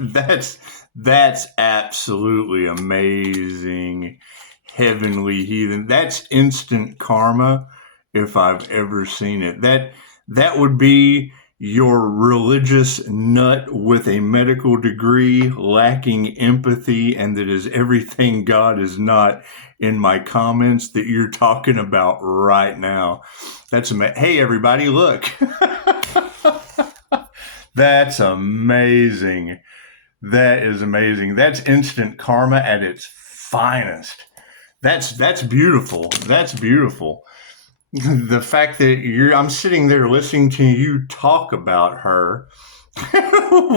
That's absolutely amazing. Heavenly Heathen. That's instant karma if I've ever seen it. That would be your religious nut with a medical degree, lacking empathy, and that is everything God is not in my comments that you're talking about right now. That's amazing. Hey, everybody, look. That's amazing. That is amazing. That's instant karma at its finest. That's beautiful. That's beautiful. The fact that I'm sitting there listening to you talk about her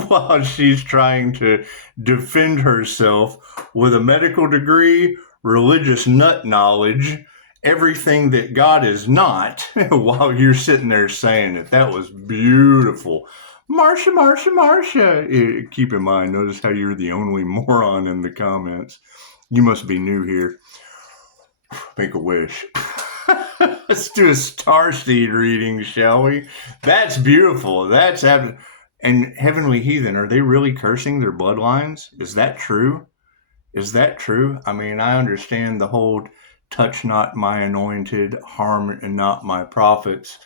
while she's trying to defend herself with a medical degree, religious nut knowledge, everything that God is not, while you're sitting there saying it. That was beautiful. Marsha. Keep in mind, notice how you're the only moron in the comments. You must be new here. Make a wish. Let's do a starseed reading, shall we? That's beautiful. And Heavenly Heathen, are they really cursing their bloodlines? Is that true? Is that true? I mean, I understand the whole touch not my anointed, harm not my prophets,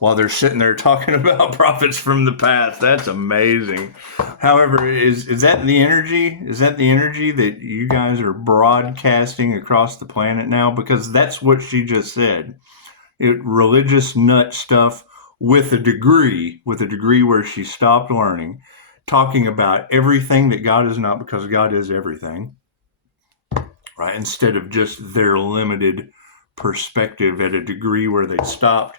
while they're sitting there talking about prophets from the past. That's amazing. However, is that the energy? Is that the energy that you guys are broadcasting across the planet now? Because that's what she just said. Religious nut stuff with a degree where she stopped learning, talking about everything that God is not, because God is everything, right? Instead of just their limited perspective at a degree where they stopped.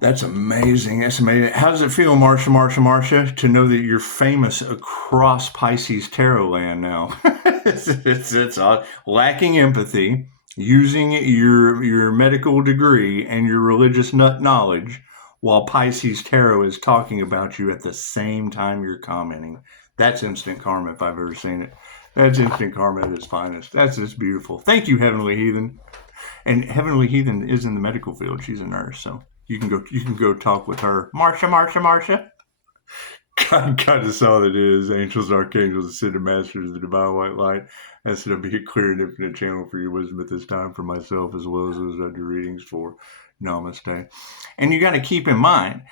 That's amazing. That's amazing. How does it feel, Marsha, to know that you're famous across Pisces tarot land now? It's lacking empathy, using your medical degree and your religious nut knowledge, while Pisces tarot is talking about you at the same time you're commenting. That's instant karma if I've ever seen it. That's instant karma at its finest. That's just beautiful. Thank you, Heavenly Heathen. And Heavenly Heathen is in the medical field. She's a nurse, so you can go talk with her. Marsha. God is all that is. Angels, archangels, ascended masters, the divine white light. That's going to be a clear and infinite channel for your wisdom at this time, for myself as well as those I do readings for. Namaste. And you got to keep in mind,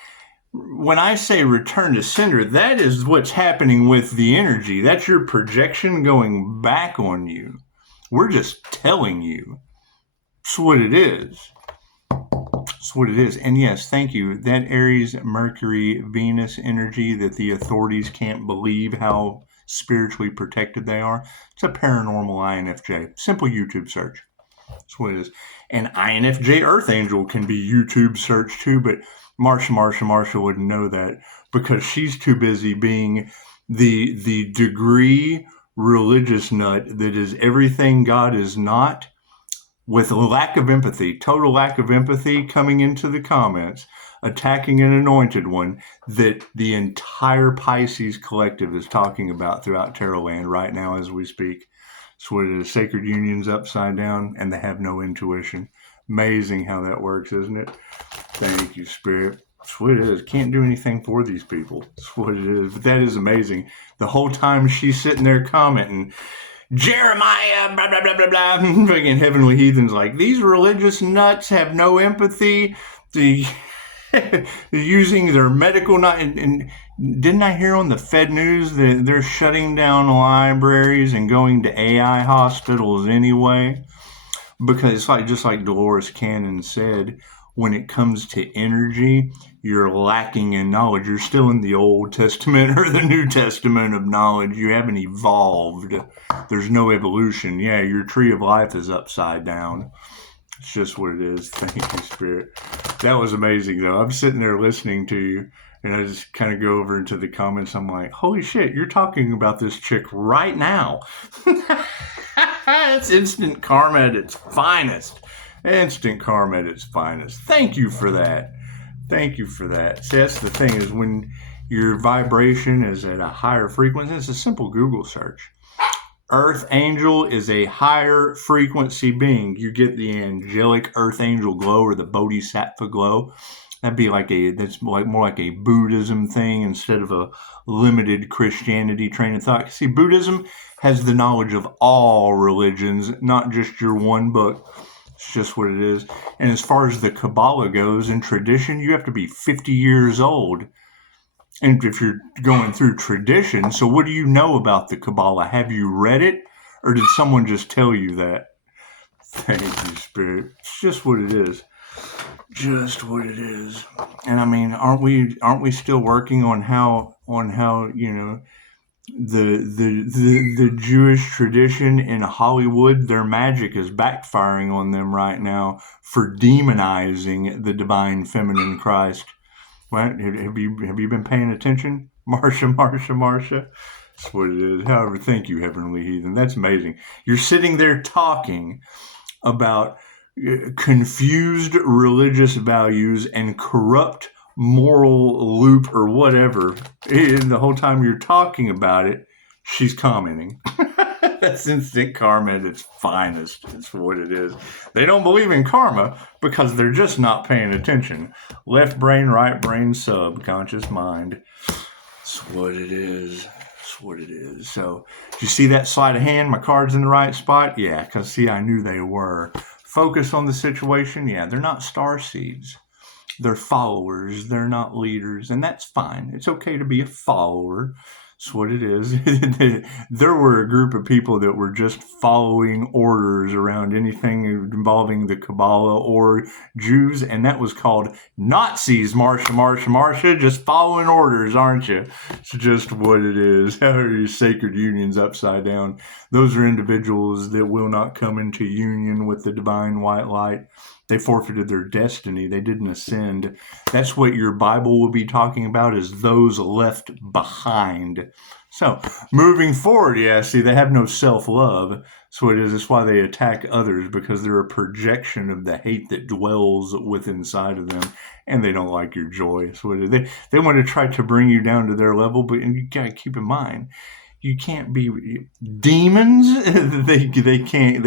when I say return to sender, that is what's happening with the energy. That's your projection going back on you. We're just telling you. That's what it is. That's what it is. And yes, thank you. That Aries, Mercury, Venus energy that the authorities can't believe how spiritually protected they are. It's a paranormal INFJ. Simple YouTube search. That's what it is. And INFJ Earth Angel can be YouTube search too, but Marsha wouldn't know that because she's too busy being the degree religious nut that is everything God is not, with a lack of empathy, total lack of empathy, coming into the comments, attacking an anointed one that the entire Pisces collective is talking about throughout Tarot Land right now as we speak. So it is sacred unions upside down, and they have no intuition. Amazing how that works, isn't it? Thank you, Spirit. That's what it is. Can't do anything for these people. That's what it is. But that is amazing. The whole time she's sitting there commenting, Jeremiah, blah, blah, blah, blah, blah. Freaking Heavenly Heathen's like, these religious nuts have no empathy. Using their medical not. And didn't I hear on the Fed News that they're shutting down libraries and going to AI hospitals anyway? Because it's like, just like Dolores Cannon said, when it comes to energy, you're lacking in knowledge. You're still in the Old Testament or the New Testament of knowledge. You haven't evolved. There's no evolution. Yeah, your tree of life is upside down. It's just what it is. Thank you, Spirit. That was amazing, though. I'm sitting there listening to you, and I just kind of go over into the comments. I'm like, holy shit, you're talking about this chick right now. It's instant karma at its finest. Instant karma at its finest. Thank you for that. Thank you for that. See, that's the thing, is when your vibration is at a higher frequency, it's a simple Google search. Earth Angel is a higher frequency being. You get the angelic Earth Angel glow or the Bodhisattva glow. That'd be that's like more like a Buddhism thing instead of a limited Christianity train of thought. See, Buddhism has the knowledge of all religions, not just your one book. It's just what it is. And as far as the Kabbalah goes, in tradition, you have to be 50 years old. And if you're going through tradition, so what do you know about the Kabbalah? Have you read it? Or did someone just tell you that? Thank you, Spirit. It's just what it is. Just what it is. And I mean, aren't we still working on how the Jewish tradition in Hollywood, their magic is backfiring on them right now for demonizing the divine feminine Christ. Right? Have you been paying attention? Marsha. That's what it is. However, thank you, Heavenly Heathen. That's amazing. You're sitting there talking about confused religious values and corrupt moral loop or whatever. And the whole time you're talking about it, she's commenting. That's instant karma at its finest. That's what it is. They don't believe in karma because they're just not paying attention. Left brain, right brain, subconscious mind. That's what it is. That's what it is. So, do you see that sleight of hand? My card's in the right spot? Yeah, because see, I knew they were. Focus on the situation? Yeah, they're not star seeds. They're followers. They're not leaders. And that's fine. It's okay to be a follower. That's what it is. There were a group of people that were just following orders around anything involving the Kabbalah or Jews, and that was called Nazis. Marsha, just following orders, aren't you? It's just what it is. How are your sacred unions upside down? Those are individuals that will not come into union with the divine white light. They forfeited their destiny. They didn't ascend. That's what your Bible will be talking about, is those left behind. So, moving forward, yeah, see, they have no self-love. So it is. That's why they attack others, because they're a projection of the hate that dwells within inside of them, and they don't like your joy. So they want to try to bring you down to their level, but you got to keep in mind, you can't be demons. They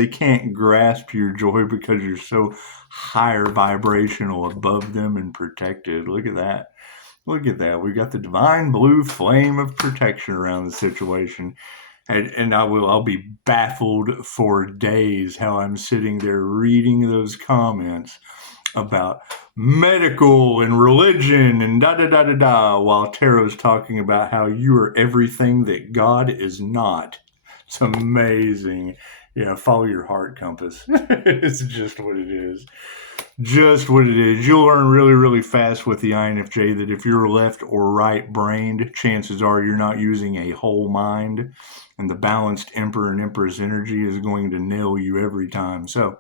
can't grasp your joy because you're so higher vibrational above them and protected. Look at that. Look at that. We got the divine blue flame of protection around the situation. And I'll be baffled for days how I'm sitting there reading those comments about medical and religion and da-da-da-da-da, while Tarot's talking about how you are everything that God is not. It's amazing. Yeah, follow your heart compass. It's just what it is. Just what it is. You'll learn really, really fast with the INFJ that if you're left or right-brained, chances are you're not using a whole mind, and the balanced Emperor and Empress energy is going to nail you every time. So,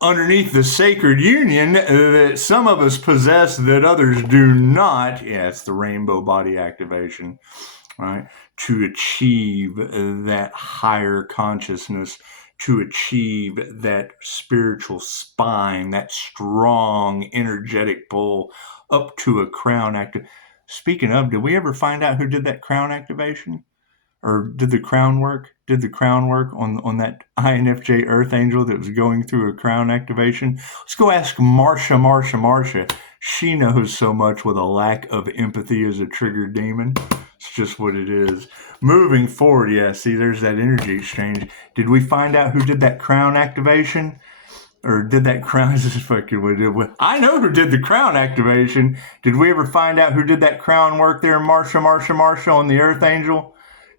underneath the sacred union that some of us possess that others do not, yeah, it's the rainbow body activation, right? To achieve that higher consciousness, to achieve that spiritual spine, that strong, energetic pull up to a crown activation. Speaking of, did we ever find out who did that crown activation? Or did the crown work? Did the crown work on that INFJ Earth Angel that was going through a crown activation? Let's go ask Marsha. She knows so much with a lack of empathy as a triggered demon. It's just what it is. Moving forward, yeah, see, there's that energy exchange. Did we find out who did that crown activation? Or did that crown? This is fucking what it did. I know who did the crown activation. Did we ever find out who did that crown work there? Marsha on the Earth Angel?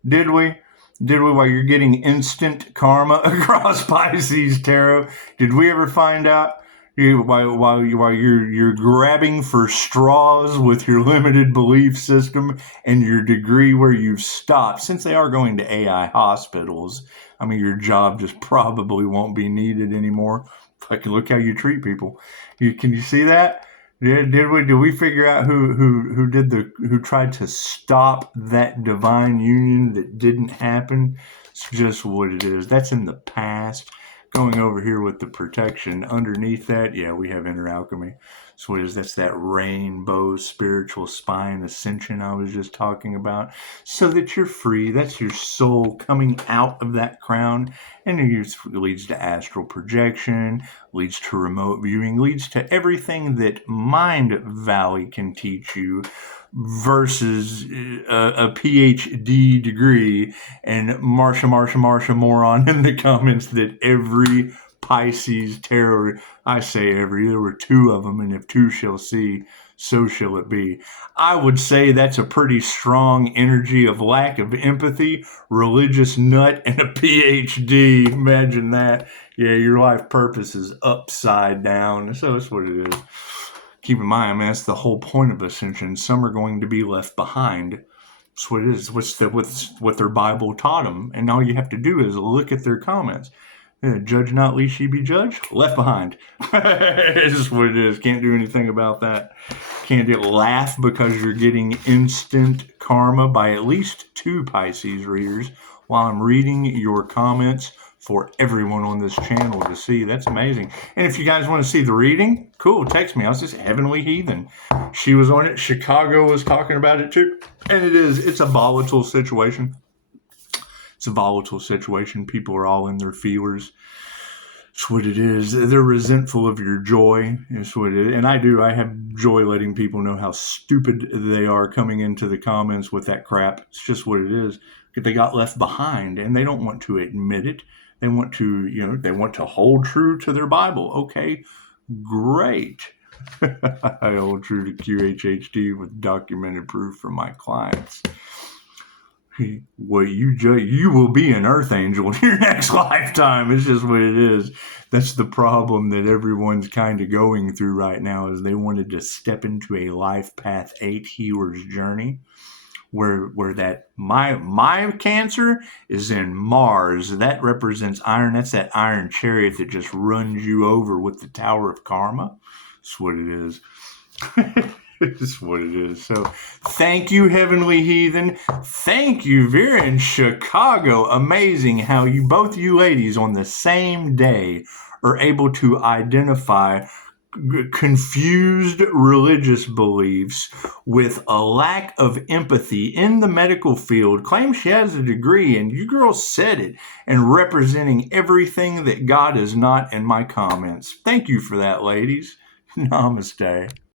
Did we? While you're getting instant karma across Pisces Tarot? Did we ever find out while you're grabbing for straws with your limited belief system and your degree where you've stopped? Since they are going to AI hospitals, I mean, your job just probably won't be needed anymore. Fucking look how you treat people. Can you see that? Yeah, did we figure out who tried to stop that divine union that didn't happen? It's just what it is. That's in the past. Going over here with the protection. Underneath that, yeah, we have inner alchemy. So what is that's that rainbow spiritual spine ascension I was just talking about. So that you're free. That's your soul coming out of that crown. And it leads to astral projection, leads to remote viewing, leads to everything that Mind Valley can teach you versus a PhD degree. And Marsha moron in the comments that every Pisces tarot, I say every, there were 2 of them, and if 2 shall see, so shall it be. I would say that's a pretty strong energy of lack of empathy, religious nut, and a PhD. Imagine that. Yeah, your life purpose is upside down. So that's what it is. Keep in mind, man, that's the whole point of ascension. Some are going to be left behind. That's what it is. What's what their Bible taught them. And all you have to do is look at their comments. Judge not, lest ye be judged. Left behind. It's just what it is. Can't do anything about that. Can't laugh because you're getting instant karma by at least 2 Pisces readers while I'm reading your comments for everyone on this channel to see. That's amazing. And if you guys want to see the reading, cool, text me. I was just Heavenly Heathen. She was on it. Chicago was talking about it too. And it's a volatile situation. It's a volatile situation. People are all in their feelers. It's what it is. They're resentful of your joy. It's what it is. And I have joy letting people know how stupid they are coming into the comments with that crap. It's just what it is. They got left behind and they don't want to admit it. They want to, they want to hold true to their Bible. Okay, great. I hold true to QHHD with documented proof from my clients. Well, you will be an earth angel in your next lifetime. It's just what it is. That's the problem that everyone's kind of going through right now, is they wanted to step into a life path 8 healer's journey, where that my Cancer is in Mars. That represents iron. That's that iron chariot that just runs you over with the Tower of Karma. That's what it is. It's what it is. So thank you, Heavenly Heathen. Thank you, Vera in Chicago. Amazing how both you ladies on the same day are able to identify confused religious beliefs with a lack of empathy in the medical field. Claims she has a degree, and you girls said it, and representing everything that God is not in my comments. Thank you for that, ladies. Namaste.